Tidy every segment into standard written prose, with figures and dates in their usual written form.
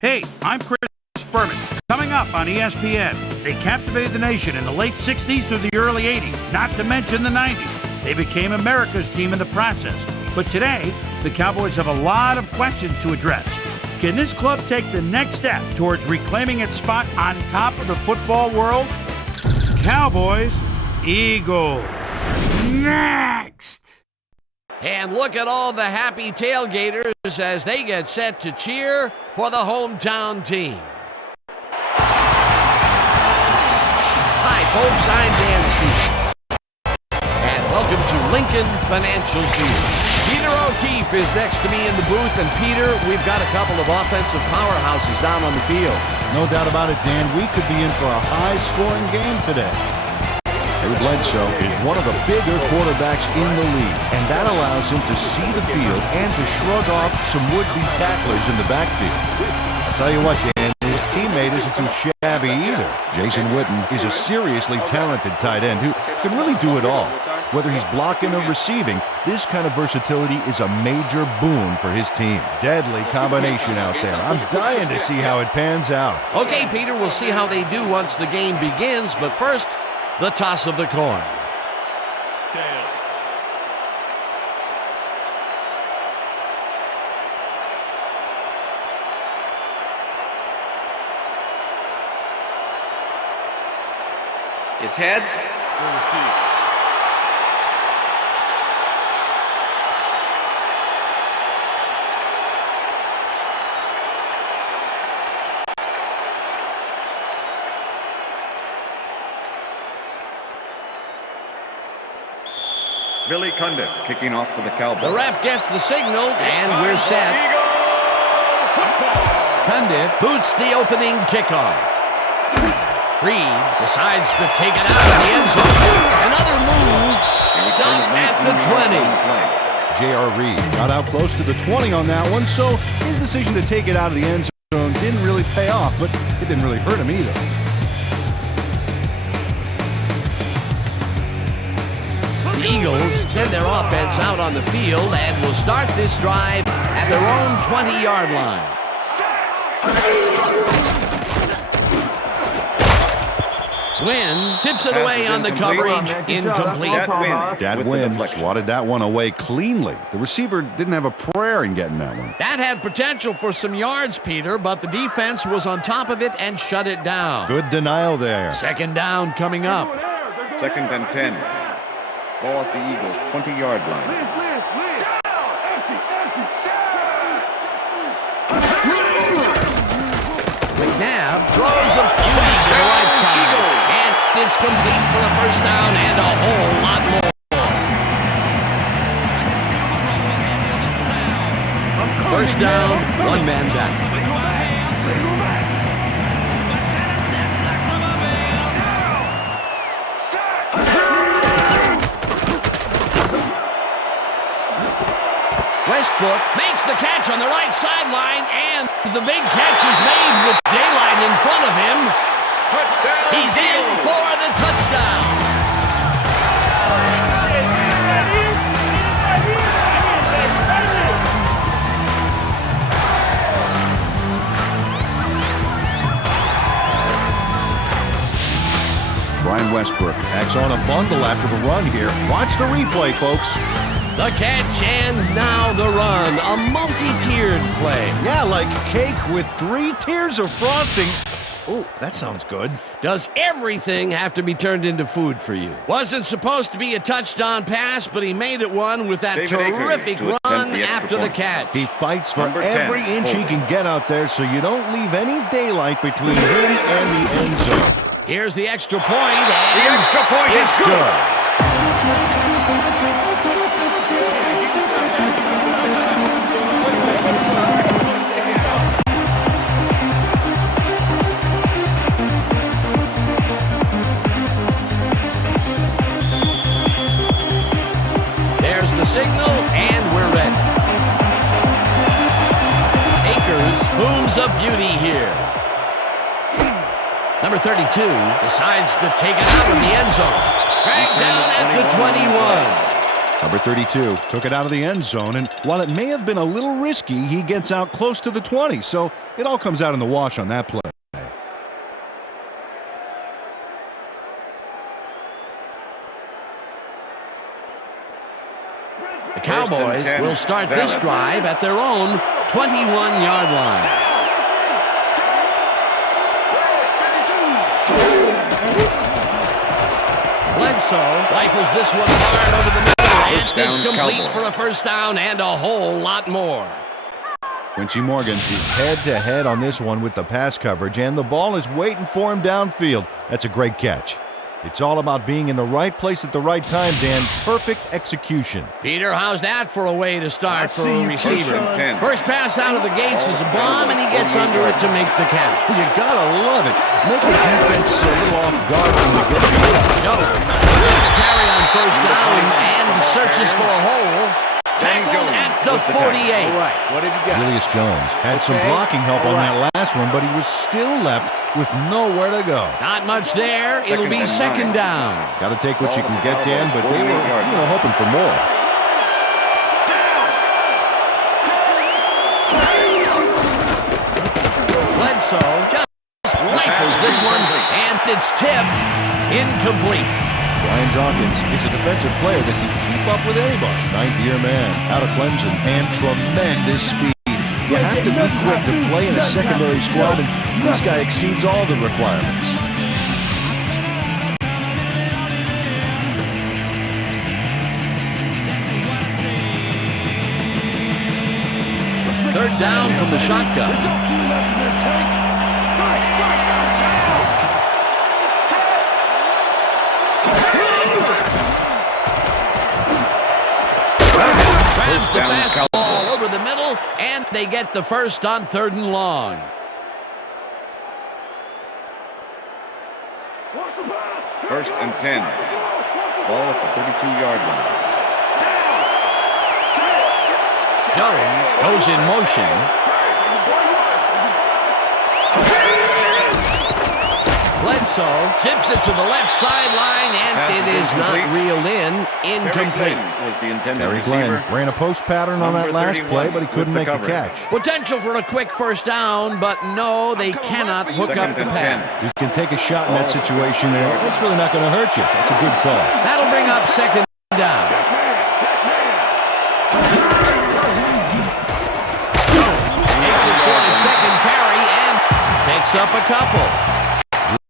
Hey, I'm Chris Berman. Coming up on ESPN, they captivated the nation in the late 60s through the early 80s, not to mention the 90s. They became America's team in the process. But today, the Cowboys have a lot of questions to address. Can this club take the next step towards reclaiming its spot on top of the football world? Cowboys, Eagles. Next! And look at all the happy tailgaters as they get set to cheer for the hometown team. Hi, folks. I'm Dan Stevens. And welcome to Lincoln Financial Field. Peter O'Keefe is next to me in the booth. And Peter, we've got a couple of offensive powerhouses down on the field. No doubt about it, Dan. We could be in for a high-scoring game today. Harry Bledsoe is one of the bigger quarterbacks in the league, and that allows him to see the field and to shrug off some would-be tacklers in the backfield. I'll tell you what, Dan, his teammate isn't too shabby either. Jason Witten is a seriously talented tight end who can really do it all. Whether he's blocking or receiving, this kind of versatility is a major boon for his team. Deadly combination out there. I'm dying to see how it pans out. Okay, Peter, we'll see how they do once the game begins, but first, the toss of the coin. Tails. It's heads. We'll receive. Billy Cundiff kicking off for the Cowboys. The ref gets the signal, and we're set. Eagle football. Cundiff boots the opening kickoff. Reed decides to take it out of the end zone. Another move. Stopped at the 20. J.R. Reed got out close to the 20 on that one, so his decision to take it out of the end zone didn't really pay off, but it didn't really hurt him either. The Eagles send their offense out on the field and will start this drive at their own 20-yard line. Wynn tips it away on the coverage. Incomplete. Dad Wynn swatted that one away cleanly. The receiver didn't have a prayer in getting that one. That had potential for some yards, Peter, but the defense was on top of it and shut it down. Good denial there. Second down coming up. 2nd and 10. Ball at the Eagles' 20-yard line. McNabb throws a beauty to the right side. And it's complete for a first down and a whole lot more. First down, one man down. Westbrook makes the catch on the right sideline, and the big catch is made with daylight in front of him. Touchdown. He's in for the touchdown. Brian Westbrook acts on a bundle after the run here. Watch the replay, folks. The catch and now the run. A multi-tiered play. Yeah, like cake with 3 tiers of frosting. Oh, that sounds good. Does everything have to be turned into food for you? Wasn't supposed to be a touchdown pass, but he made it one with that David terrific Akers to run attempt the extra after the point. catch. He fights for Number 10, every inch he can get out there so you don't leave any daylight between him and the end zone. Here's the extra point, and The extra point is it's good. There's the signal, and we're ready. Akers booms a beauty here. Number 32 decides to take it out of the end zone. Dragged down at the 21. Number 32 took it out of the end zone, and while it may have been a little risky, he gets out close to the 20, so it all comes out in the wash on that play. The Cowboys will start this drive at their own 21-yard line. Bledsoe rifles this one hard over the middle, and it's complete for a first down and a whole lot more. Quincy Morgan is head-to-head on this one with the pass coverage, and the ball is waiting for him downfield. That's a great catch. It's all about being in the right place at the right time, Dan. Perfect execution. Peter, how's that for a way to start for a receiver? First pass out of the gates is a bomb, and he gets under it to make the catch. You gotta love it. Make the defense a little off guard from the get-go. Joe with the carry on first down and searches for a hole. Tackled at the 48. All right, what have you got? Julius Jones had some blocking help on that last one, but he was still left with nowhere to go. Not much there. It'll be second down. Got to take what you can get, Dan, but they were hoping for more. Bledsoe just rifles this one, and it's tipped incomplete. Brian Dawkins is a defensive player that can keep up with anybody. Ninth-year man out of Clemson, and tremendous speed. You have to be quick to play in a secondary squad, and this guy exceeds all the requirements. Third down from the shotgun. Grabs the fastball over the middle, and they get the first on 3rd and long. First and 10. Ball at the 32-yard line. Jones goes in motion. Bledsoe zips it to the left sideline, and it is not reeled in. Incomplete. Was the intended Terry receiver. Glenn ran a post pattern on that last play, but he couldn't make the catch. Potential for a quick first down, but no, they cannot hook up the pass. You can take a shot in that situation, and it's really not going to hurt you. That's a good call. That'll bring up second down. Takes it for his second carry and takes up a couple.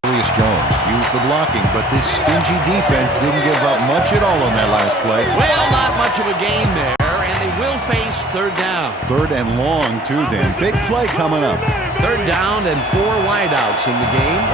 Julius Jones used the blocking, but this stingy defense didn't give up much at all on that last play. Well, not much of a gain there, and they will face third down. Third and long, too, Dan. Big play coming up. Third down and 4 wideouts in the game.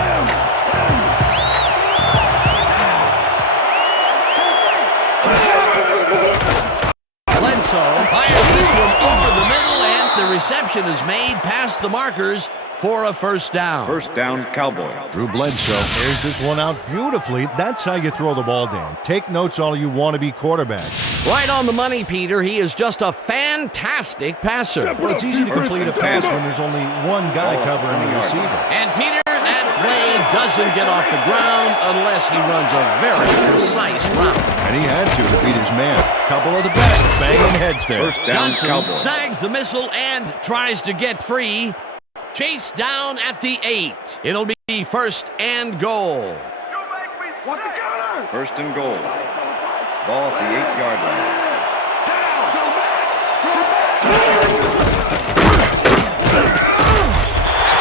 Bledsoe fires this one over the middle, and the reception is made past the markers for a first down. First down, Cowboys. Drew Bledsoe airs this one out beautifully. That's how you throw the ball, Dan. Take notes all you want to be quarterback. Right on the money, Peter. He is just a fantastic passer. Well, it's easy to complete a pass when there's only one guy covering the receiver. And Peter, that play doesn't get off the ground unless he runs a very precise route. And he had to beat his man. Couple of the best banging heads there. First down, Johnson Cowboys. snags the missile and tries to get free. Chased down at the 8. It'll be first and goal. First and goal. Ball at the 8-yard line.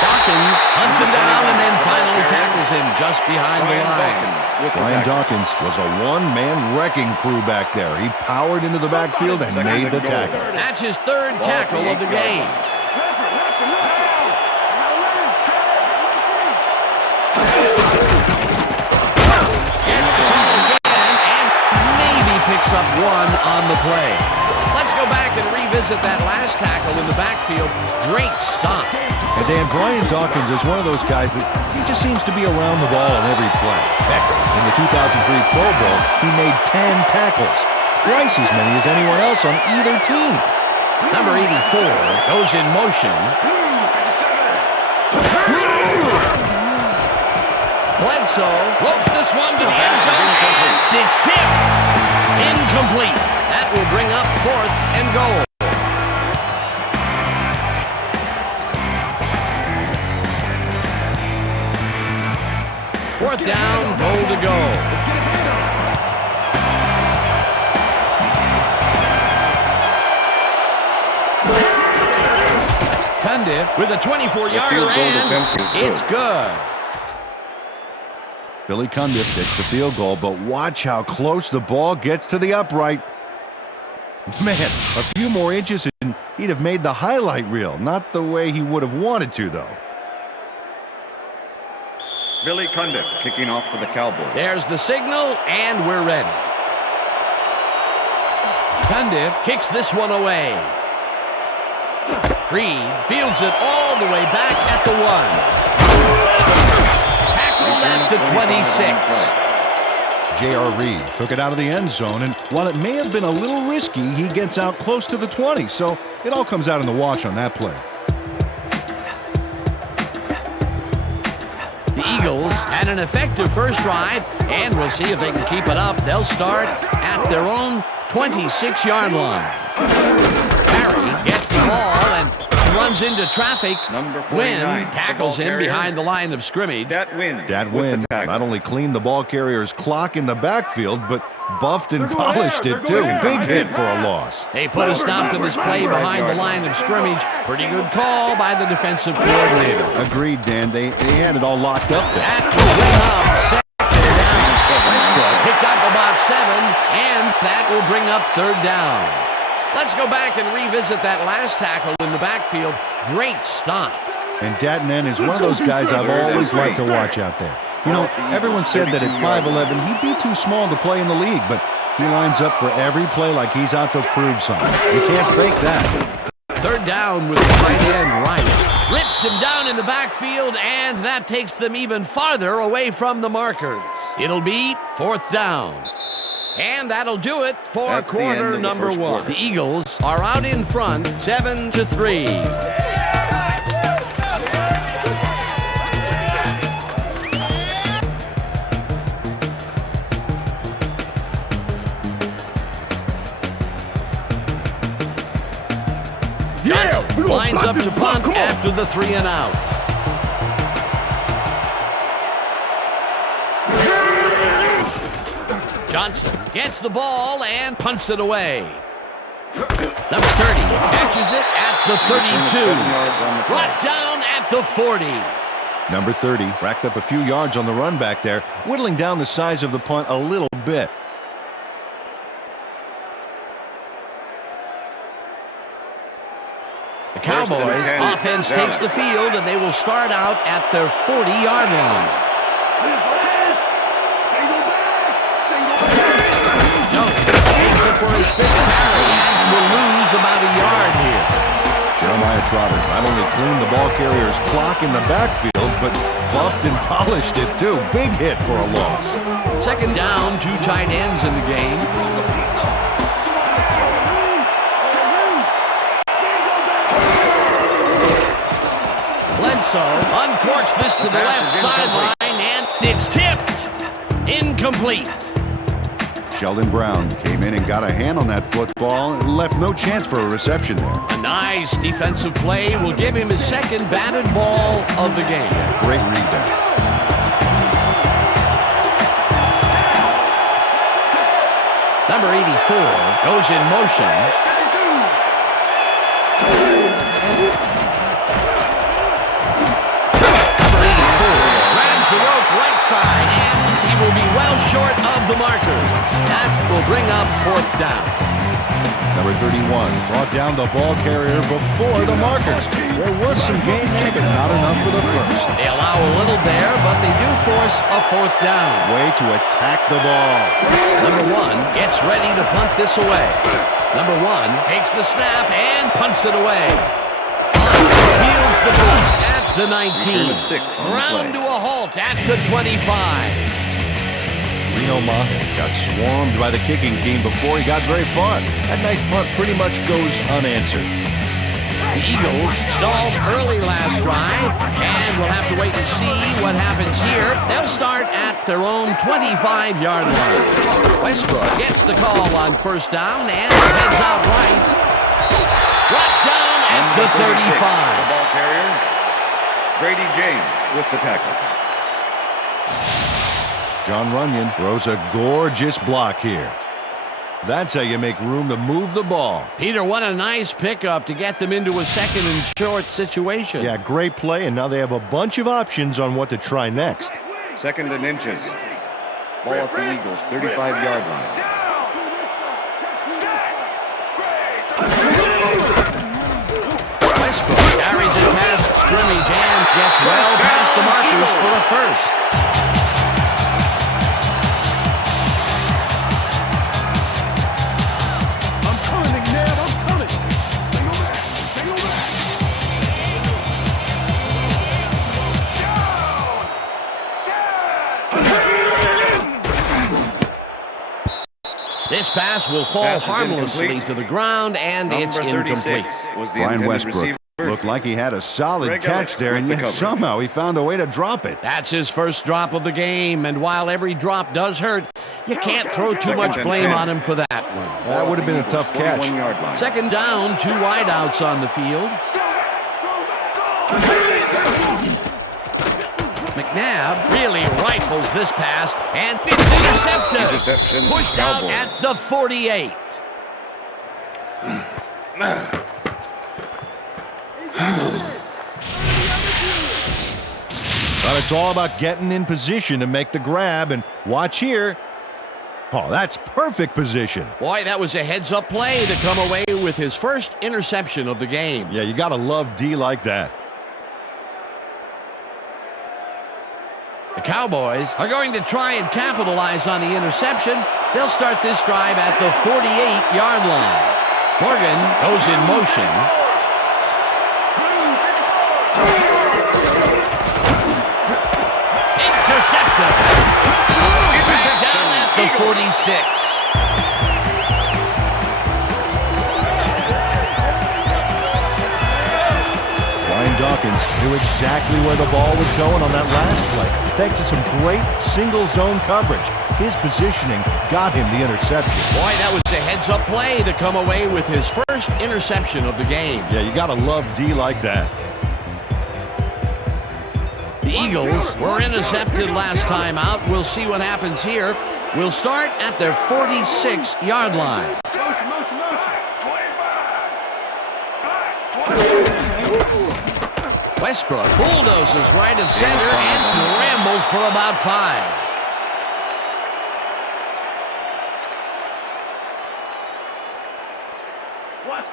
Dawkins hunts him down and then finally tackles him just behind the line. Brian Dawkins was a one-man wrecking crew back there. He powered into the backfield and made the tackle. That's his 3rd tackle of the game. Gets the call again and maybe picks up one on the play. Let's go back and revisit that last tackle in the backfield. Great stop. And Dan, Brian Dawkins is one of those guys that he just seems to be around the ball on every play. Heck, in the 2003 Pro Bowl, he made 10 tackles, twice as many as anyone else on either team. Number 84 goes in motion. Bledsoe ropes this one to the end zone. It's tipped. Incomplete. will bring up 4th and goal. Fourth down, goal to go. Let's get it back. Cundiff with a 24-yarder, and it's good. Billy Cundiff gets the field goal, but watch how close the ball gets to the upright. Man, a few more inches and he'd have made the highlight reel. Not the way he would have wanted to, though. Billy Cundiff kicking off for the Cowboys. There's the signal, and we're ready. Cundiff kicks this one away. Reed fields it all the way back at the 1. Tackled at the 26. J.R. Reed took it out of the end zone, and while it may have been a little risky, he gets out close to the 20, so it all comes out in the wash on that play. The Eagles had an effective first drive, and we'll see if they can keep it up. They'll start at their own 26-yard line. Harry gets the ball and runs into traffic. Number 49, Wynn tackles him carrier. behind the line of scrimmage. Dat Wynn Not only cleaned the ball carrier's clock in the backfield, but buffed and polished it too. Big hit for a loss. They put a stop to this play behind the line of scrimmage. Pretty good call by the defensive coordinator. Agreed, Dan. They had it all locked up there. That will bring up 2nd down. Westbrook picked up about 7, and that will bring up 3rd down. Let's go back and revisit that last tackle in the backfield. Great stop. And Datman is one of those guys I've always liked to watch out there. You know, everyone said that at 5'11", he'd be too small to play in the league, but he lines up for every play like he's out to prove something. You can't fake that. 3rd down with the tight end right. Rips him down in the backfield, and that takes them even farther away from the markers. It'll be 4th down. And that'll do it for That's the end quarter of the number first 1. quarter. The Eagles are out in front, 7-3. Johnson lines up to punt after the 3 and out. Johnson gets the ball and punts it away. Number 30 catches it at the 32. Brought down at the 40. Number 30 racked up a few yards on the run back there, whittling down the size of the punt a little bit. The Cowboys offense takes the field, and they will start out at their 40-yard line. Jones takes it for his 5th carry and will lose about a yard here. Jeremiah Trotter not only cleaned the ball carrier's clock in the backfield, but buffed and polished it too. Big hit for a loss. 2nd down, 2 tight ends in the game. Bledsoe uncorks this to the left sideline, and it's tipped. Incomplete. Sheldon Brown came in and got a hand on that football and left no chance for a reception there. A nice defensive play will give him his 2nd batted ball of the game. Great read there. Number 84 goes in motion. Number 84 grabs the rope right side, and he will be well short of the markers. That will bring up 4th down. Number 31 brought down the ball carrier before the markers. There was some game there, but not enough for the first. They allow a little there, but they do force a 4th down. Way to attack the ball. Number 1 gets ready to punt this away. Number 1 takes the snap and punts it away. Fields the punt at the 19. Ground to a halt at the 25. Reno Mahe got swarmed by the kicking team before he got very far. That nice punt pretty much goes unanswered. The Eagles stalled early last drive, and and we'll have to wait and see what happens here. They'll start at their own 25-yard line. Westbrook gets the call on first down and heads out right. Brought down at the 35. The ball carrier, Brady James with the tackle. John Runyon throws a gorgeous block here. That's how you make room to move the ball. Peter, what a nice pickup to get them into a second and short situation. Yeah, great play, and now they have a bunch of options on what to try next. 2nd and inches. Ball at the Eagles' 35-yard line. Westbrook carries it past scrimmage and gets well past the markers for a first. This pass will fall harmlessly to the ground, and it's incomplete. Was the Brian intended Westbrook receiver. looked like he had a solid Greg catch Ellis there, with and the yet coverage. somehow he found a way to drop it. That's his first drop of the game, and while every drop does hurt, you can't throw too much blame on him for that one. That would have been a tough catch. 41-yard line. Second down, 2 wideouts on the field. McNabb really rifles this pass, and it's intercepted. Interception, Pushed out Cowboys. at the 48. But it's all about getting in position to make the grab, and watch here. Oh, that's perfect position. Boy, that was a heads-up play to come away with his first interception of the game. Yeah, you got to love D like that. The Cowboys are going to try and capitalize on the interception. They'll start this drive at the 48-yard line. Morgan goes in motion. Intercepted. Down at the 46. Brian Dawkins knew exactly where the ball was going on that last play, thanks to some great single-zone coverage. His positioning got him the interception. Boy, that was a heads-up play to come away with his first interception of the game. Yeah, you got to love D like that. The Eagles were intercepted last time out. We'll see what happens here. We'll start at their 46-yard line. Westbrook bulldozes right of center and rambles for about 5.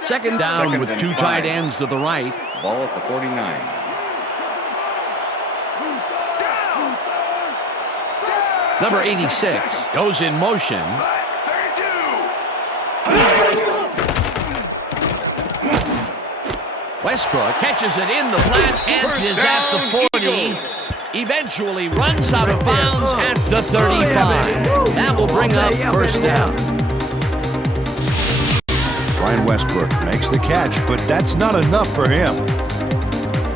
Second down Second with and 2 5. tight ends to the right. Ball at the 49. Number 86 goes in motion. Westbrook catches it in the flat and First is at down, the 40. Eagles. Eventually runs out of bounds at the 35. That will bring up first down. Brian Westbrook makes the catch, but that's not enough for him.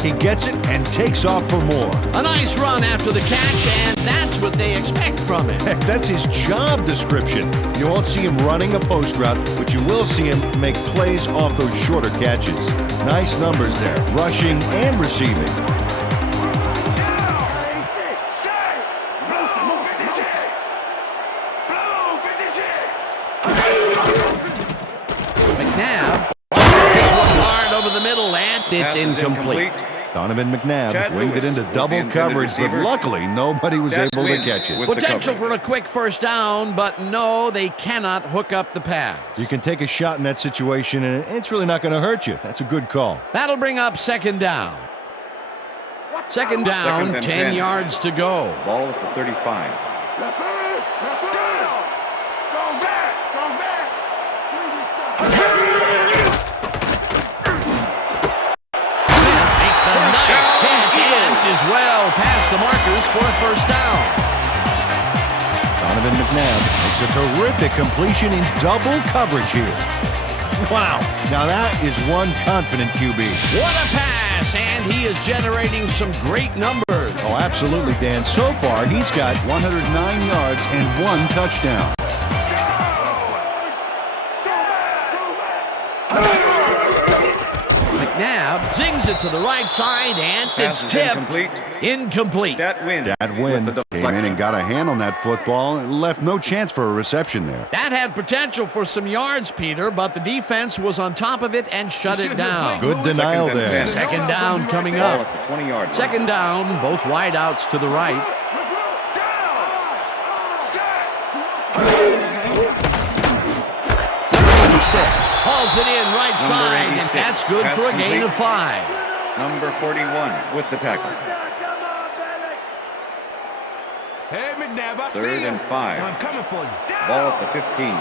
He gets it and takes off for more. A nice run after the catch, and that's what they expect from him. Heck, that's his job description. You won't see him running a post route, but you will see him make plays off those shorter catches. Nice numbers there, rushing and receiving. McNabb this one hard over the middle, and it's Pass is incomplete. Donovan McNabb Chad winged it Lewis into was the double intended coverage, but receiver. luckily nobody was Chad able to Wynn catch it. with the Potential coverage. for a quick first down, but no, they cannot hook up the pass. You can take a shot in that situation, and it's really not going to hurt you. That's a good call. That'll bring up second down. Second down, Second and 10 10. yards to go. Ball at the 35. Smith makes the nice catch and is well past the markers for a first down. Donovan McNabb makes a terrific completion in double coverage here. Wow, now that is one confident QB. What a pass, and he is generating some great numbers. Oh, absolutely, Dan. So far, he's got 109 yards and 1 touchdown. McNabb zings it to the right side, and Pass it's is tipped. incomplete. Incomplete. That win. Came in and got a hand on that football and left no chance for a reception there. That had potential for some yards, Peter, but the defense was on top of it and shut it down. Good denial Second and there. 10. Second down coming Ball up. at the 20-yard line. Second down, both wideouts to the right. Number 86 hauls it in right Number side, and 86. that's good Pass for a gain complete. of 5. Number 41 with the tackle. Hey, McNabb, I Third see you. and 5. I'm coming for you. Ball at the 15.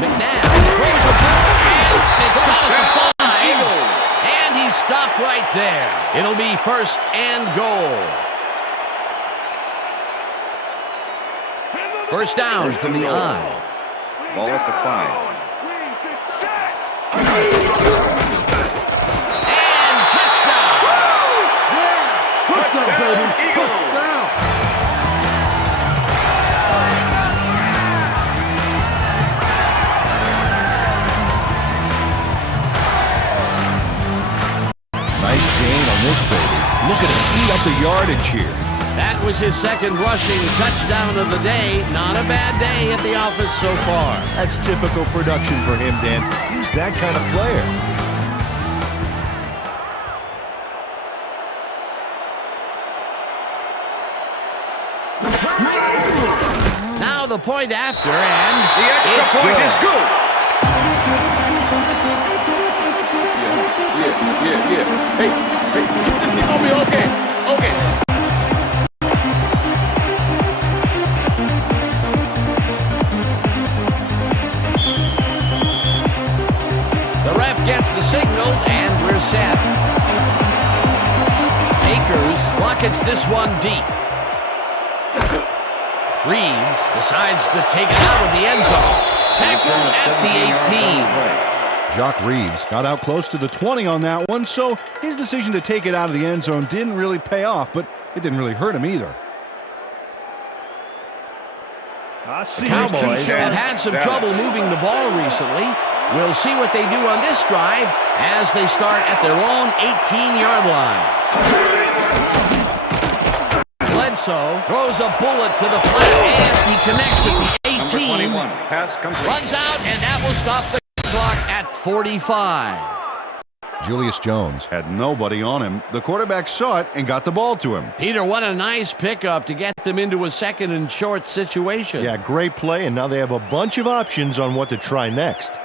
McNabb throws a ball, and it's got it to 5. Eagles. And he's stopped right there. It'll be first and goal. First down First from and the goal. eye. Ball at the 5. And touchdown. Touchdown, Eagles. Nice gain on this baby. Look at him eat up the yardage here. That was his second rushing touchdown of the day. Not a bad day at the office so far. That's typical production for him, Dan. He's that kind of player. Now the point after, and The extra it's point good. is good. Yeah. Hey, it's gonna be okay. Okay. The ref gets the signal, and we're set. Akers rockets this one deep. Reeves decides to take it out of the end zone. Tackled at the 18. Jacques Reeves got out close to the 20 on that one, so his decision to take it out of the end zone didn't really pay off, but it didn't really hurt him either. The Cowboys have had some trouble moving the ball recently. We'll see what they do on this drive as they start at their own 18-yard line. Bledsoe throws a bullet to the flat, and he connects at the 18. Number 21. Pass complete. Runs out, and that will stop the clock at 45. Julius Jones had nobody on him. The quarterback saw it and got the ball to him. Peter, what a nice pickup to get them into a second and short situation. Yeah, great play, and now they have a bunch of options on what to try next.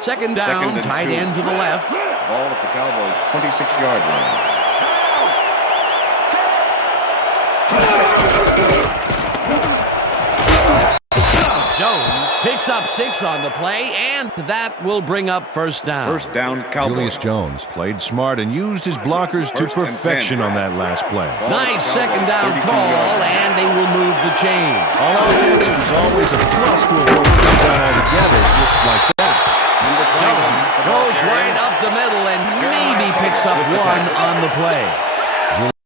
Second down, Second and tight 2. end to the left. Ball at the Cowboys' 26-yard line. Jones picks up 6 on the play, and that will bring up first down. First down, Cowboys. Julius Jones played smart and used his blockers to First and 10. perfection on that last play. Ball at Nice the second Cowboys' down 32-yard call, line. and they will move the chains. On offense, it was always a plus to avoid things out altogether, just like that. Number 21. Goes right up the middle and maybe picks up 1 on the play.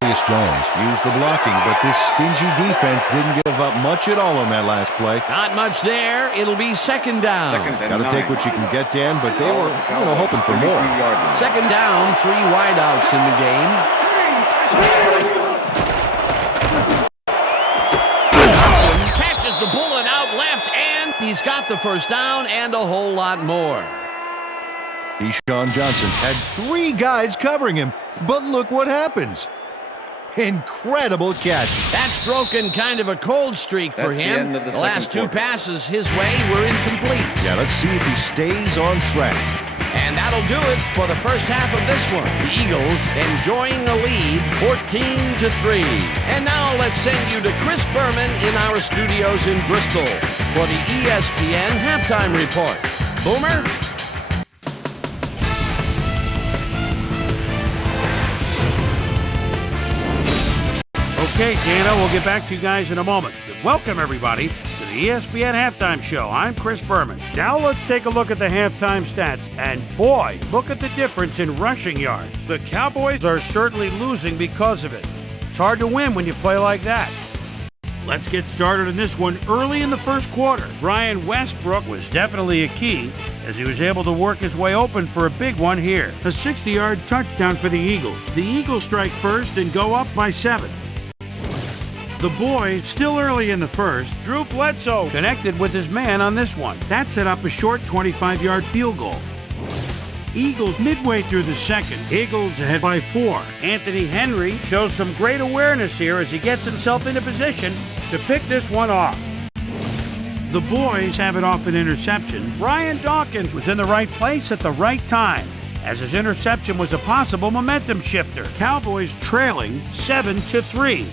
Julius Jones used the blocking, but this stingy defense didn't give up much at all on that last play. Not much there. It'll be second down. Second and Got to 9. take what you can get, Dan, but they Ball were at the Cowboys' hoping for more. 33-yard line. Second down, 3 wideouts in the game. Johnson catches the bullet out left, and he's got the first down and a whole lot more. Deshaun Johnson had 3 guys covering him, but look what happens. Incredible catch. That's broken kind of a cold streak for That's the him. end of the last 2 second quarter. passes his way were incomplete. Yeah, let's see if he stays on track. And that'll do it for the first half of this one. The Eagles enjoying a lead, 14-3. And now let's send you to Chris Berman in our studios in Bristol for the ESPN Halftime Report. Boomer? Okay, Okay, Dana, we'll get back to you guys in a moment. Welcome, everybody, to the ESPN Halftime Show. I'm Chris Berman. Now let's take a look at the halftime stats. And boy, look at the difference in rushing yards. The Cowboys are certainly losing because of it. It's hard to win when you play like that. Let's get started in this one early in the first quarter. Brian Westbrook was definitely a key as he was able to work his way open for a big one here. A 60-yard touchdown for the Eagles. The Eagles strike first and go up by 7. The boys, still early in the first, Drew Bledsoe connected with his man on this one. That set up a short 25-yard field goal. Eagles midway through the second. Eagles ahead by 4. Anthony Henry shows some great awareness here as he gets himself into position to pick this one off. The boys have it off an interception. Brian Dawkins was in the right place at the right time, as his interception was a possible momentum shifter. Cowboys trailing 7-3.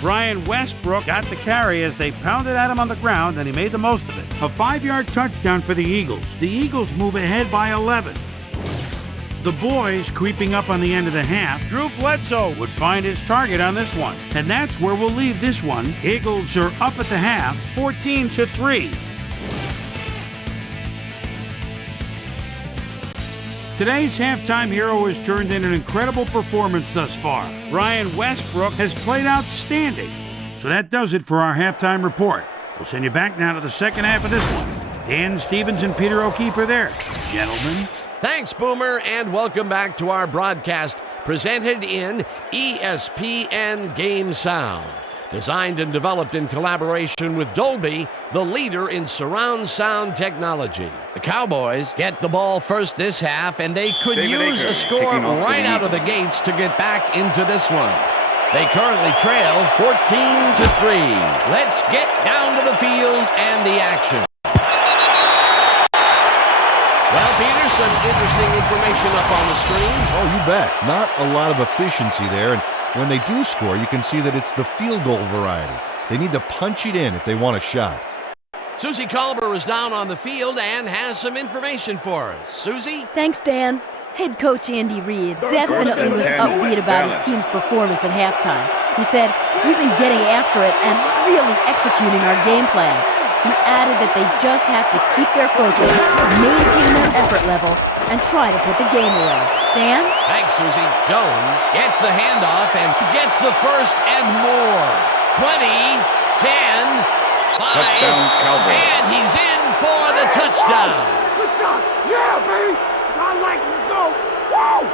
Brian Westbrook got the carry as they pounded at him on the ground, and he made the most of it. A 5-yard touchdown for the Eagles. The Eagles move ahead by 11. The boys creeping up on the end of the half. Drew Bledsoe would find his target on this one. And that's where we'll leave this one. Eagles are up at the half, 14-3. Today's halftime hero has turned in an incredible performance thus far. Brian Westbrook has played outstanding. So that does it for our halftime report. We'll send you back now to the second half of this one. Dan Stevens and Peter O'Keefe are there. Gentlemen. Thanks, Boomer, and welcome back to our broadcast presented in ESPN Game Sound. Designed and developed in collaboration with Dolby, the leader in surround sound technology. The Cowboys get the ball first this half, and they could use a score right out of the gates to get back into this one. They currently trail 14-3. Let's get down to the field and the action. Well, Peter, some interesting information up on the screen. Oh, you bet. Not a lot of efficiency there, and when they do score, you can see that it's the field goal variety. They need to punch it in if they want a shot. Susie Colber is down on the field and has some information for us. Susie? Thanks, Dan. Head coach Andy Reid definitely was upbeat about his team's performance at halftime. He said, "We've been getting after it and really executing our game plan." He added that they just have to keep their focus, maintain their effort level, and try to put the game away. Dan? Thanks, Susie. Jones gets the handoff and gets the first and more. 20, 10, 5, Touchdown, Cowboys. and he's in for the touchdown. Yeah, baby! I like to go! Woo!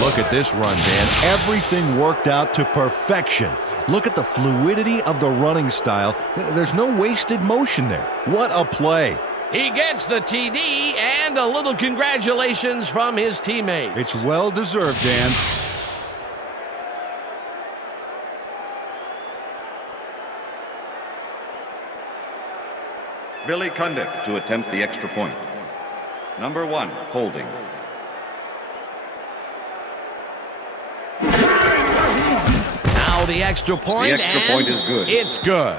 Look at this run, Dan. Everything worked out to perfection. Look at the fluidity of the running style. There's no wasted motion there. What a play. He gets the TD and a little congratulations from his teammates. It's well deserved, Dan. Billy Cundiff to attempt the extra point. Number 1, holding. Now the extra point. The extra point is good. It's good.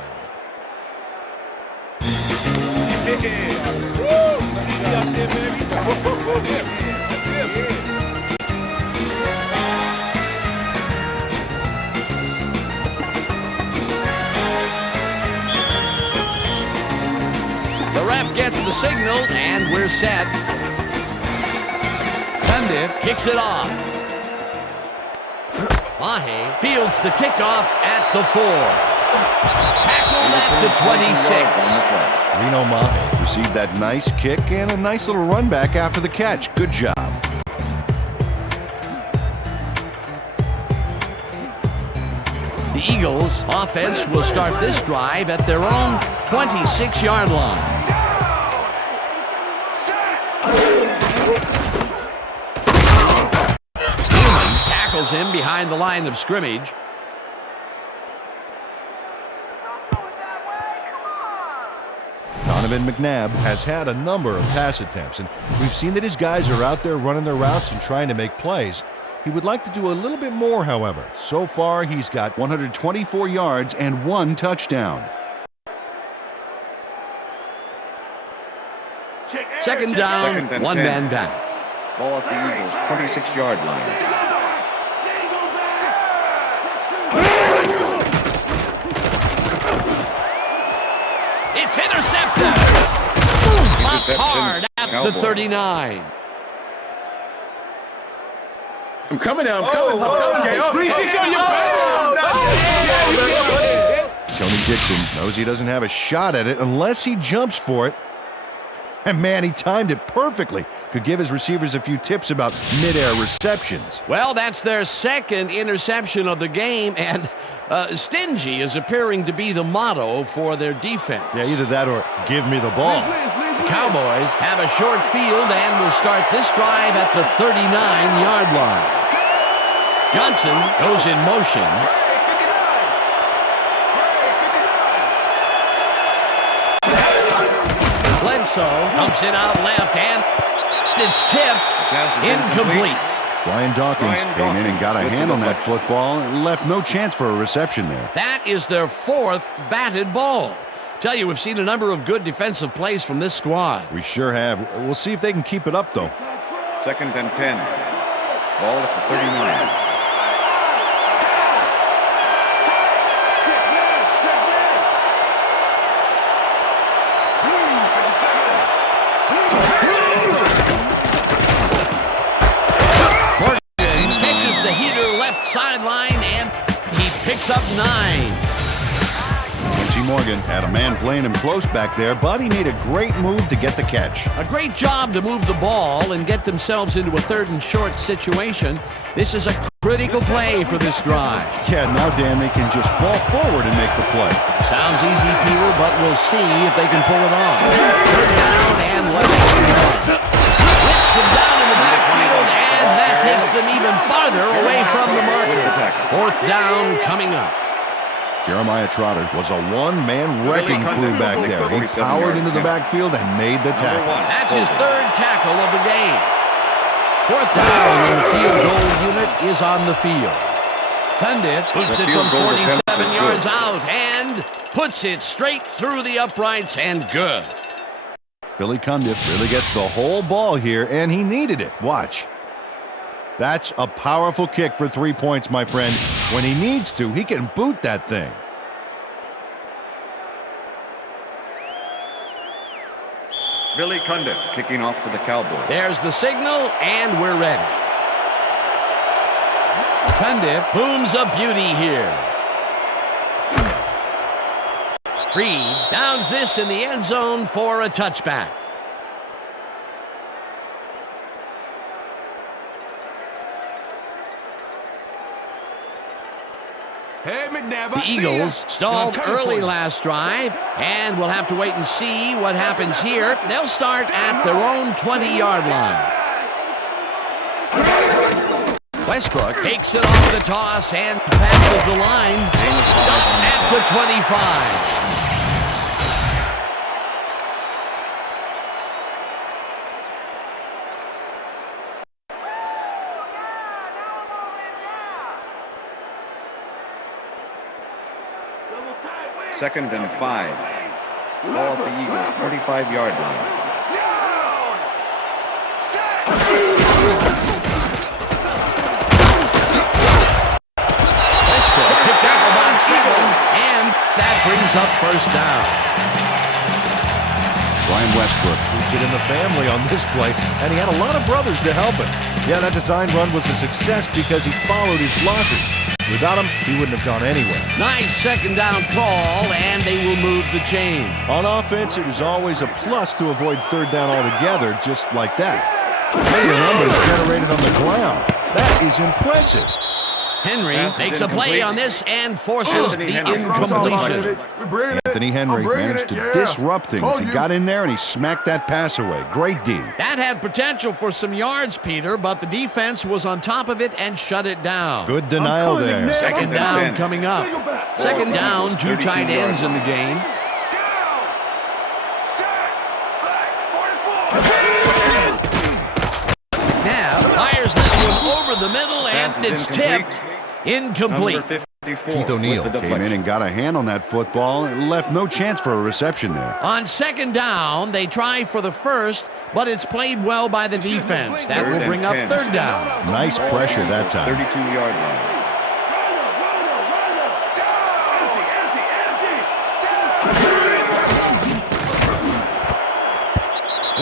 The ref gets the signal, and we're set. Cundiff kicks it off. Mahe fields the kickoff at the 4. Tackled at the 26. Reno Mahe received that nice kick and a nice little run back after the catch. Good job. The Eagles' offense will start this drive at their own 26-yard line. Tackles him behind the line of scrimmage. Donovan McNabb has had a number of pass attempts, and we've seen that his guys are out there running their routes and trying to make plays. He would like to do a little bit more, however. So far, he's got 124 yards and 1 touchdown. Second down, one man down. Ball at the Eagles' 26-yard line. It's intercepted. Up hard at the 39. I'm coming now. I'm coming. 3-6 on your Tony Dixon knows he doesn't have a shot at it unless he jumps for it. And man, he timed it perfectly. Could give his receivers a few tips about mid-air receptions. Well, that's their second interception of the game, and stingy is appearing to be the motto for their defense. Yeah, either that or give me the ball. The Cowboys have a short field and will start this drive at the 39-yard line. Johnson goes in motion. Bledsoe pumps it out left, and it's tipped. Incomplete. Brian Dawkins came in and got a hand on that football and left no chance for a reception there. That is their fourth batted ball. Tell you, we've seen a number of good defensive plays from this squad. We sure have. We'll see if they can keep it up, though. 2nd and 10. Ball at the 39. Sideline, and he picks up 9. Quincy Morgan had a man playing him close back there, but he made a great move to get the catch. A great job to move the ball and get themselves into a 3rd and short situation. This is a critical play for this drive. Yeah, now, Dan, they can just fall forward and make the play. Sounds easy, Peter, but we'll see if they can pull it off. Third down, and Westbrook whips him down in the backfield, and that takes them even farther away from the marker. 4th down coming up. Jeremiah Trotter was a one-man wrecking crew back there. He powered into the backfield and made the tackle. That's his 3rd tackle of the game. 4th down, and the field goal unit is on the field. Pundit boots it from 47 yards out and puts it straight through the uprights, and good. Billy Cundiff really gets the whole ball here, and he needed it. Watch. That's a powerful kick for 3 points, my friend. When he needs to, he can boot that thing. Billy Cundiff kicking off for the Cowboys. There's the signal, and we're ready. Cundiff booms a beauty here. Reed downs this in the end zone for a touchback. The Eagles stalled early last drive, and we'll have to wait and see what happens here. They'll start at their own 20-yard line. Westbrook takes it off the toss and passes the line. Stopped at the 25. Second and 5. Ball at the Eagles' 25-yard line. Westbrook picked up about 7, and that brings up 1st down. Brian Westbrook puts it in the family on this play, and he had a lot of brothers to help him. Yeah, that design run was a success because he followed his blockers. Without him, he wouldn't have gone anywhere. Nice 2nd down call, and they will move the chain. On offense, it was always a plus to avoid 3rd down altogether, just like that. Many of the numbers generated on the ground. That is impressive. Henry makes a play on this and forces the incompletion. Anthony Henry managed to disrupt things. He got in there and he smacked that pass away. Great D. That had potential for some yards, Peter, but the defense was on top of it and shut it down. Good denial there. 2nd down coming up. 2nd down, 2 tight ends in the game. Now fires this one over the middle, and it's tipped. Incomplete. Keith O'Neal came in and got a hand on that football and left no chance for a reception there. On second down, they try for the first, but it's played well by the defense. That will bring up third down. Nice pressure that time. 32-yard line.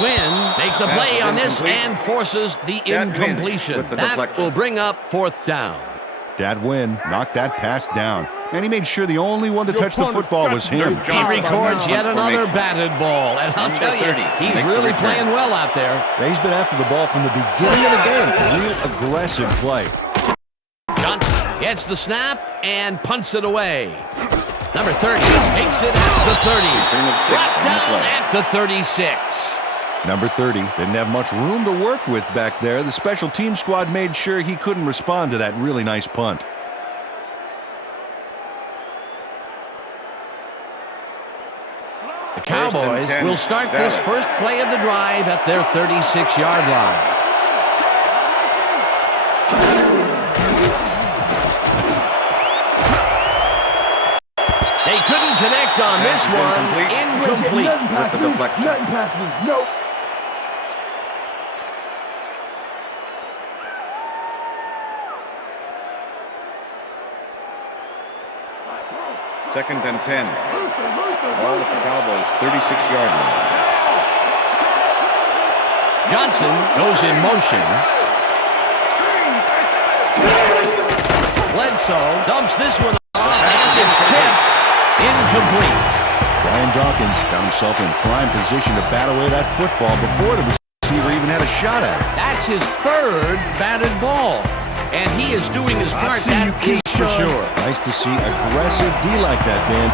Wynn makes a play on this and forces the incompletion. That will bring up fourth down. Dad Wynn knocked that pass down, and he made sure the only one to touch the football was him. He records yet another batted ball, and I'll tell you, he's really playing well out there. He's been after the ball from the beginning of the game. Real aggressive play. Johnson gets the snap and punts it away. Number 30 takes it at the 30. Brought down at the 36. Number 30 didn't have much room to work with back there. The special team squad made sure he couldn't respond to that really nice punt. The Cowboys will start this first play of the drive at their 36-yard line. They couldn't connect on this one. Incomplete. With the deflection. Nope. Second and 10. Ball at the Cowboys' 36-yard line. Johnson goes in motion. Bledsoe dumps this one off, and it's tipped. Incomplete. Brian Dawkins got himself in prime position to bat away that football before the receiver even had a shot at it. That's his third batted ball. And he is doing his part, that is for sure. Nice to see aggressive D like that, Dan.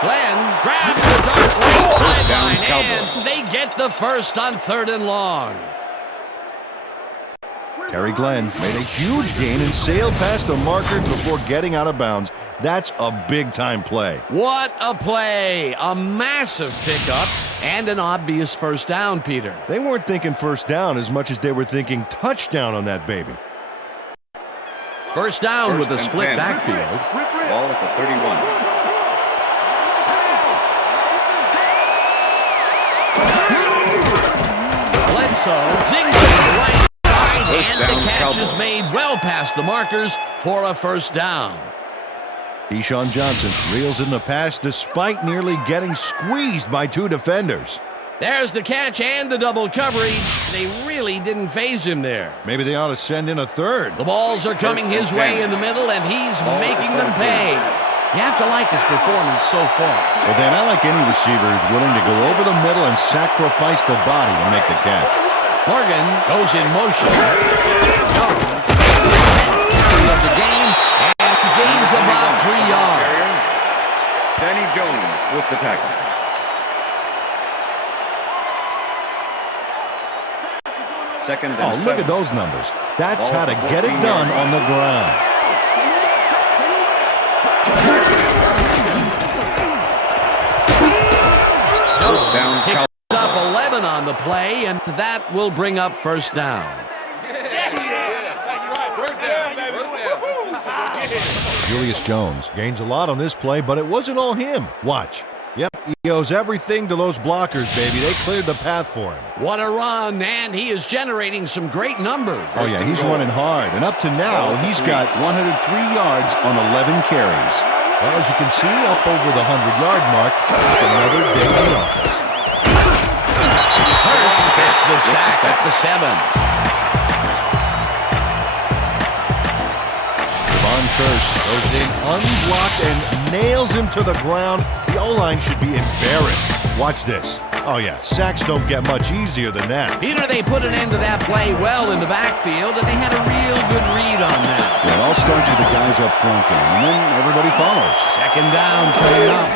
Glenn grabs the dark right sideline, and they get the first on third and long. Terry Glenn made a huge gain and sailed past the marker before getting out of bounds. That's a big-time play. What a play! A massive pickup and an obvious first down, Peter. They weren't thinking first down as much as they were thinking touchdown on that baby. First down with a split 10. backfield. Ball at the 31. Bledsoe zings to the right side, First and the down, catch is Cowboys. made well past the markers for a first down. Deshaun Johnson reels in the pass despite nearly getting squeezed by two defenders. There's the catch and the double coverage. They really didn't faze him there. Maybe they ought to send in a third. The balls are coming his way in the middle, and he's making them pay. You have to like his performance so far. Well, Dan, I like any receiver who's willing to go over the middle and sacrifice the body to make the catch. Morgan goes in motion. Jones makes his 10th carry of the game and gains about 3 yards. Danny Jones with the tackle. Second and 7. Look at those numbers. That's how to get it done on the ground. Jones down, picks up 11 on the play, and that will bring up first down. Julius Jones gains a lot on this play, but it wasn't all him. Watch. Yep, he owes everything to those blockers, baby. They cleared the path for him. What a run, and he is generating some great numbers. Oh, yeah, he's running hard. And up to now, he's got 103 yards on 11 carries. Well, as you can see, up over the 100-yard mark, another day in the office. Hurst gets the sack at the 7. Curse goes in unblocked and nails him to the ground. The O-line should be embarrassed. Watch this. Oh, yeah, sacks don't get much easier than that. Peter, they put an end to that play well in the backfield, and they had a real good read on that. Yeah, it all starts with the guys up front there, and then everybody follows. Second down coming up.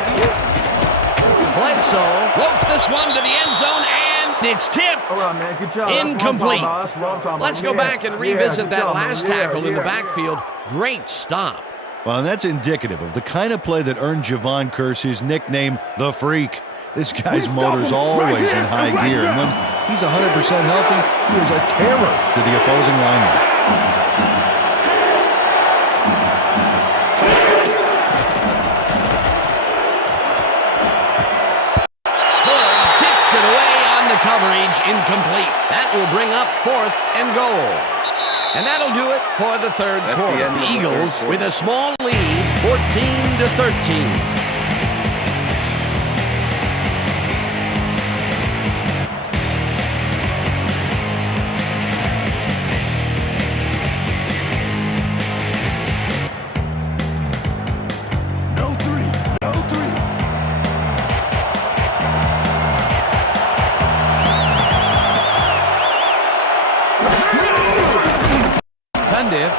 Bledsoe floats this one to the end zone, and it's tipped. Incomplete. Let's go back and revisit that last tackle in the backfield. Great stop. Well, and that's indicative of the kind of play that earned Javon Curse his nickname, The Freak. This guy's motor's always in high gear, and when he's 100% healthy, he is a terror to the opposing lineman. Kicks it away on the coverage, incomplete. That will bring up 4th and goal. And that'll do it for the third quarter. The Eagles with a small lead, 14-13.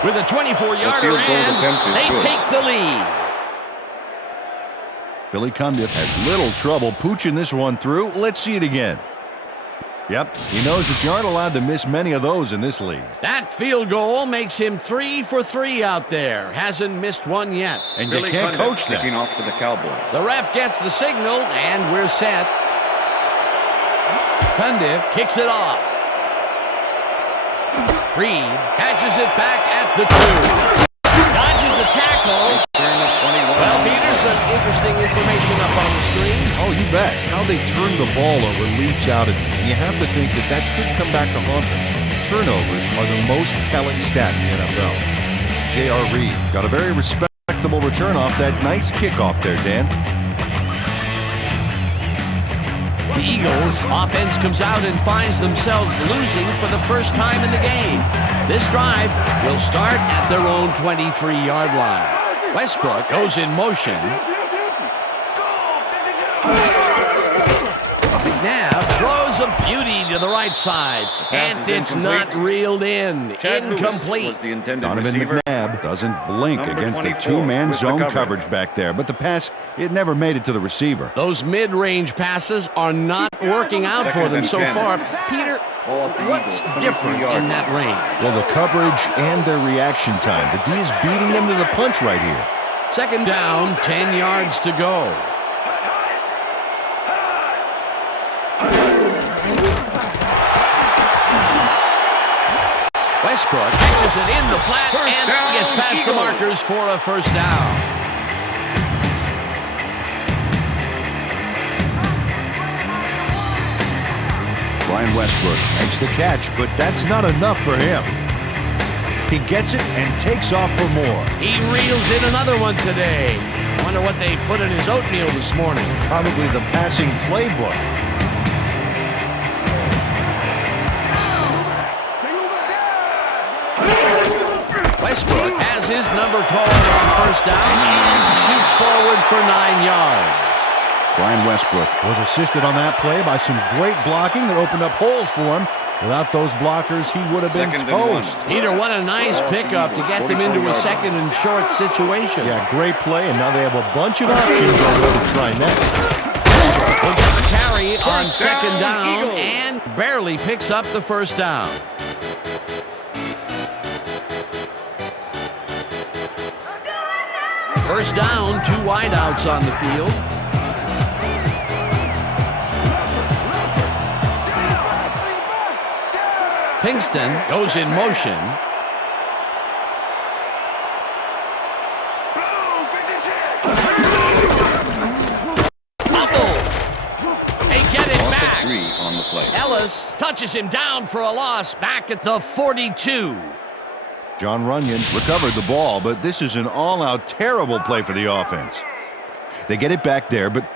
With a 24-yarder, and they take the lead. Billy Cundiff has little trouble pooching this one through. Let's see it again. Yep, he knows that you aren't allowed to miss many of those in this league. That field goal makes him 3 for 3 out there. Hasn't missed one yet. And you can't coach that. Kicking off for the Cowboys. The ref gets the signal, and we're set. Cundiff kicks it off. Reed catches it back at the 2. Dodges a tackle. Well, Peter, some interesting information up on the screen. Oh, you bet. How they turn the ball over leaps out at me. And you have to think that that could come back to haunt them. Turnovers are the most telling stat in the NFL. J.R. Reed got a very respectable return off that nice kickoff there, Dan. The Eagles' offense comes out and finds themselves losing for the first time in the game. This drive will start at their own 23-yard line. Westbrook goes in motion. McNabb throws a beauty to the right side, and it's not reeled in. Incomplete. Donovan McNabb doesn't blink against the two-man zone coverage back there, but the pass, it never made it to the receiver. Those mid-range passes are not working out for them so far. Peter, what's different in that range? Well, the coverage and their reaction time. The D is beating them to the punch right here. 2nd down, 10 yards to go. Westbrook catches it in the flat and gets past the markers for a first down. Brian Westbrook makes the catch, but that's not enough for him. He gets it and takes off for more. He reels in another one today. I wonder what they put in his oatmeal this morning. Probably the passing playbook. Westbrook has his number called on first down and shoots forward for 9 yards. Brian Westbrook was assisted on that play by some great blocking that opened up holes for him. Without those blockers, he would have been toast. Peter, what a nice pickup to get them into a 2nd and short situation. Yeah, great play, and now they have a bunch of options on what to try next. Will get the carry on 2nd down and barely picks up the first down. First down, 2 wideouts on the field. Pinkston goes in motion. Fumble. They get it back. 3 on the play. Ellis touches him down for a loss back at the 42. John Runyon recovered the ball, but this is an all-out terrible play for the offense. They get it back there, but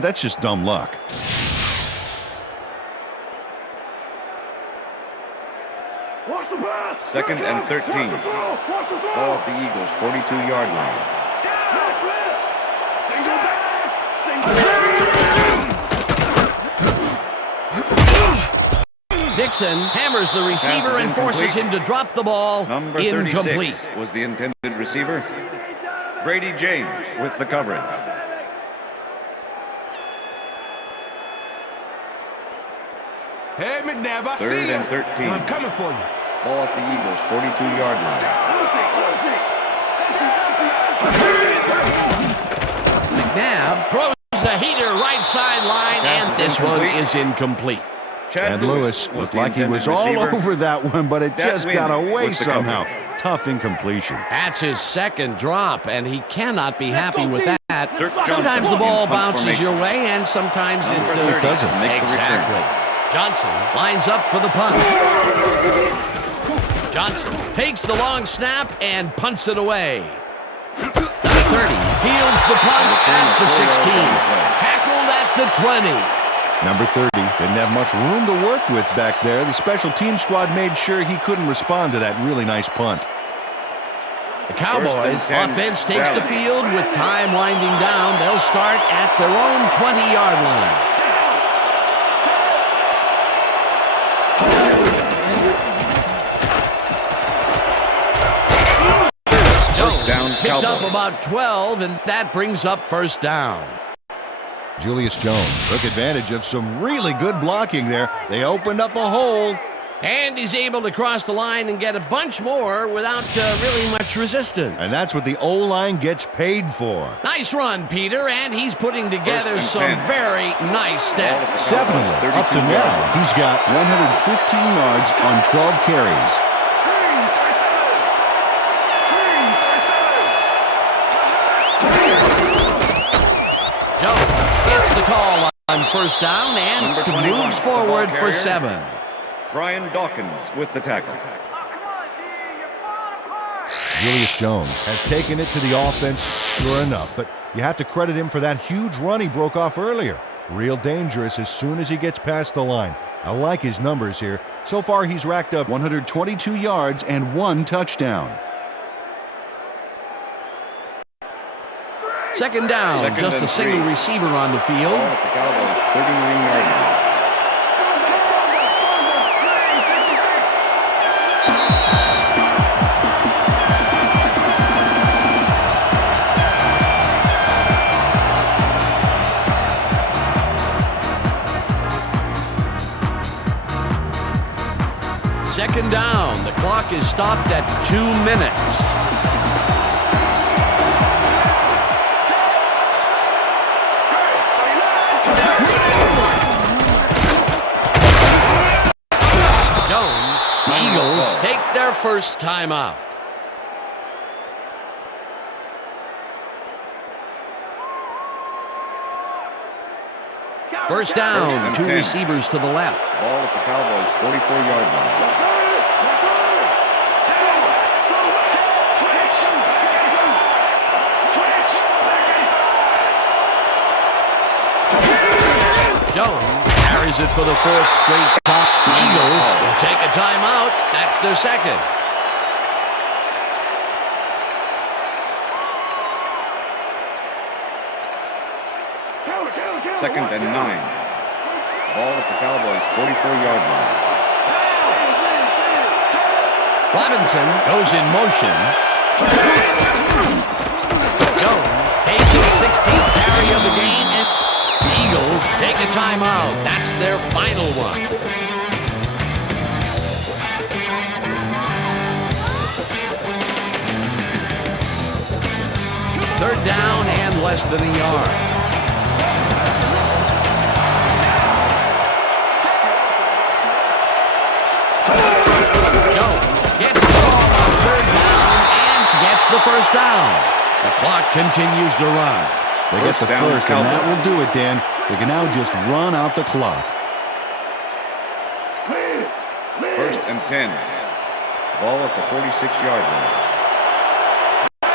that's just dumb luck. Second and 13. Ball at the Eagles' 42-yard line. Dixon hammers the receiver and forces him to drop the ball. Number incomplete. 36 was the intended receiver. Brady James with the coverage. Hey, McNabb, I see Third you. and 13. I'm coming for you. Ball at the Eagles' 42-yard line. McNabb throws a heater right sideline, and this one is incomplete. Chad Lewis looked like he was all over that one, but it just got away somehow. Tough incompletion. That's his second drop, and he cannot be happy with that. Sometimes the ball bounces your way, and sometimes it doesn't. Exactly. Johnson lines up for the punt. Johnson takes the long snap and punts it away. Number 30 fields the punt at the 16. Tackled at the 20. Number 30 didn't have much room to work with back there. The special team squad made sure he couldn't respond to that really nice punt. The Cowboys offense takes the field with time winding down. They'll start at their own 20-yard line. First down, picked up Cowboys. about 12, and that brings up first down. Julius Jones took advantage of some really good blocking there. They opened up a hole. And he's able to cross the line and get a bunch more without really much resistance. And that's what the O-line gets paid for. Nice run, Peter, and he's putting together some very nice stats. Definitely. Up to now, he's got 115 yards on 12 carries. Jones gets the call on first down and moves forward for 7. Brian Dawkins with the tackle. Julius Jones has taken it to the offense, sure enough, but you have to credit him for that huge run he broke off earlier. Real dangerous as soon as he gets past the line. I like his numbers here. So far, he's racked up 122 yards and 1 touchdown. Second down, just a single receiver on the field. Ball at the Cowboys' 39-yard line. Second down. The clock is stopped at 2 minutes. Jones, Eagles take their first timeout. First down, 2 receivers to the left. Ball at the Cowboys' 44-yard line. Jones carries it for the 4th straight top. Eagles will take a timeout. That's their second. Second and 9. Ball at the Cowboys' 44-yard line. Robinson goes in motion. Jones takes his 16th carry of the game, and the Eagles take a timeout. That's their final one. Third down and less than a yard. Gets the ball on third down and gets the first down. The clock continues to run. They get the first, and that will do it, Dan. They can now just run out the clock. First and 10. Ball at the 46-yard line.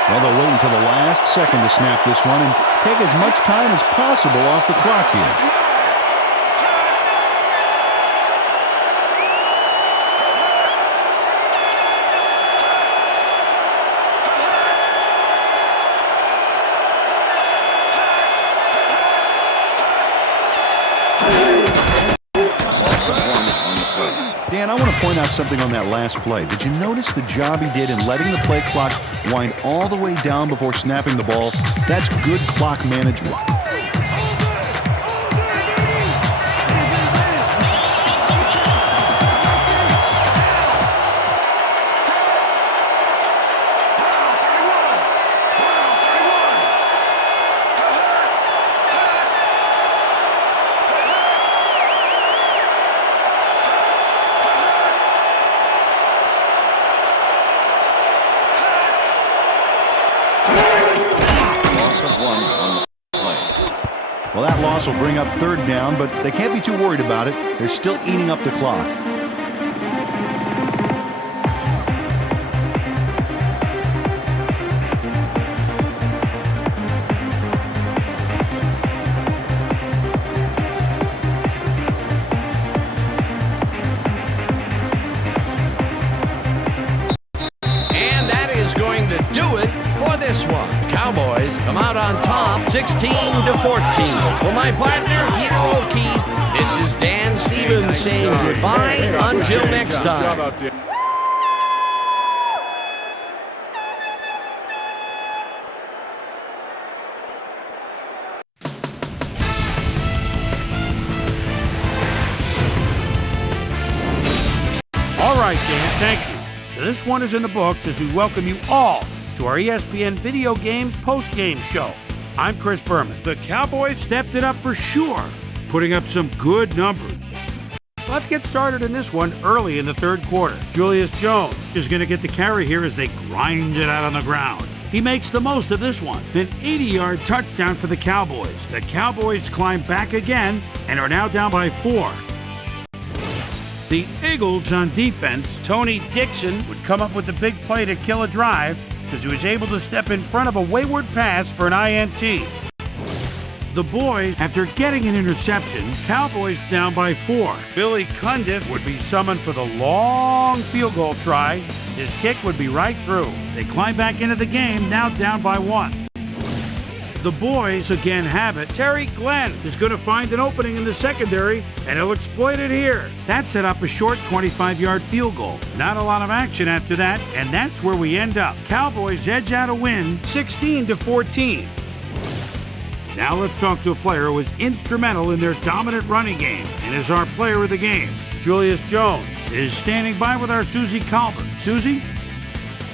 Well, they'll wait until the last second to snap this one and take as much time as possible off the clock here. Dan, I want to point out something on that last play. Did you notice the job he did in letting the play clock wind all the way down before snapping the ball? That's good clock management. Well, that loss will bring up third down, but they can't be too worried about it. They're still eating up the clock. And that is going to do it for this one. Cowboys come out on top 16-14. For my partner, Peter O'Keefe, this is Dan Stevens saying goodbye until next time. All right, Dan, thank you. So this one is in the books as we welcome you all to our ESPN Video Games post-game show. I'm Chris Berman. The Cowboys stepped it up for sure, putting up some good numbers. Let's get started in this one early in the third quarter. Julius Jones is going to get the carry here as they grind it out on the ground. He makes the most of this one. An 80-yard touchdown for the Cowboys. The Cowboys climb back again and are now down by 4. The Eagles on defense, Tony Dixon would come up with the big play to kill a drive as he was able to step in front of a wayward pass for an INT. The boys, after getting an interception, Cowboys down by 4. Billy Cundiff would be summoned for the long field goal try. His kick would be right through. They climb back into the game, now down by 1. The boys again have it. Terry Glenn is going to find an opening in the secondary, and he'll exploit it here. That set up a short 25-yard field goal. Not a lot of action after that, and that's where we end up. Cowboys edge out a win, 16-14. Now let's talk to a player who was instrumental in their dominant running game and is our player of the game. Julius Jones is standing by with our Susie Colbert. Susie?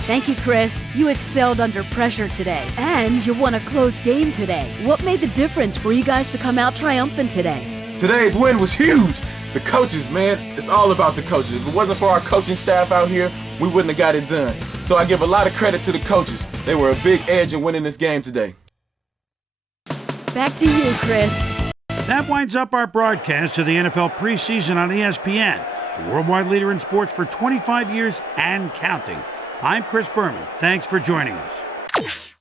Thank you, Chris. You excelled under pressure today, and you won a close game today. What made the difference for you guys to come out triumphant today? Today's win was huge. The coaches, man, it's all about the coaches. If it wasn't for our coaching staff out here, we wouldn't have got it done. So I give a lot of credit to the coaches. They were a big edge in winning this game today. Back to you, Chris. That winds up our broadcast of the NFL preseason on ESPN, the worldwide leader in sports for 25 years and counting. I'm Chris Berman. Thanks for joining us.